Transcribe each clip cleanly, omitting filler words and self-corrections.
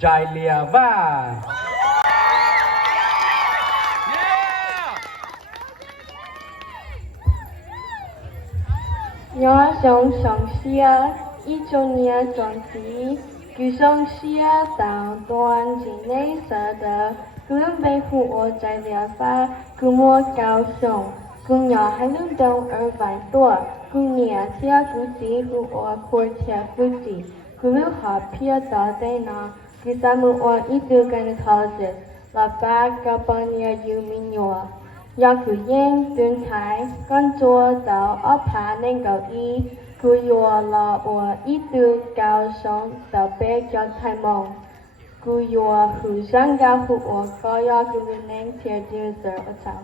Jailia Nhỏ sống sống xia, ý chung nhớ chuẩn tí, cứ sống xia tạo đoàn chỉ nấy sợ đỡ, cứ lâm bê phụ ô trái lìa pha, cứ mua cao sống, cứ nhỏ hay lâm đông ở vài tuổi, cứ nhẹ thia cứ chỉ cứ ô khối thia cứ chỉ, cứ lưu họ phía đó đây nó, cứ sa mù ô ý tư gần thọ dịch, là ba cả bọn nhà yêu mình nhỏ. Do cứ yên tuyên thái, con chua tàu ốp hạ nên cầu y, cứ yua lò ua ý tư cao sống tàu bê cho thái mong. Cứ yua hữu sang gao hữu ua có do cứ nên thiệt dư giờ ở cháu.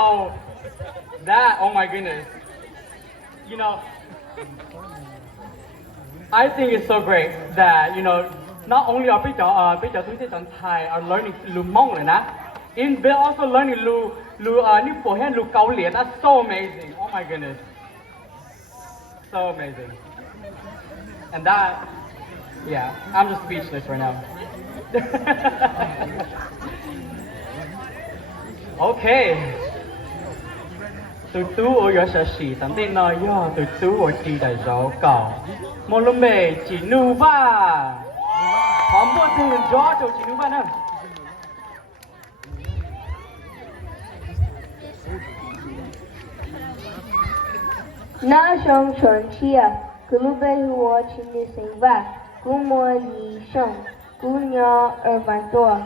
Wow, that, oh my goodness. You know, I think it's so great that, not only are bây giờ tôi sẽ chọn Thai are learning lu Mong rồi nè, they're also learning lu như phổ hen lu Cao Lian. That's so amazing. Oh my goodness, so amazing. And that, yeah, I'm just speechless right now. Okay. Tụi tú ở your sở sĩ tạm tên nói yo tụi tú ở chỉ đại giáo cầu một lúc mẹ chỉ nu ba không có tiền gió cho chỉ nu ba nữa Na song chun chia, kulube huo chini seiva, kumo li shong, kunyo ervantor.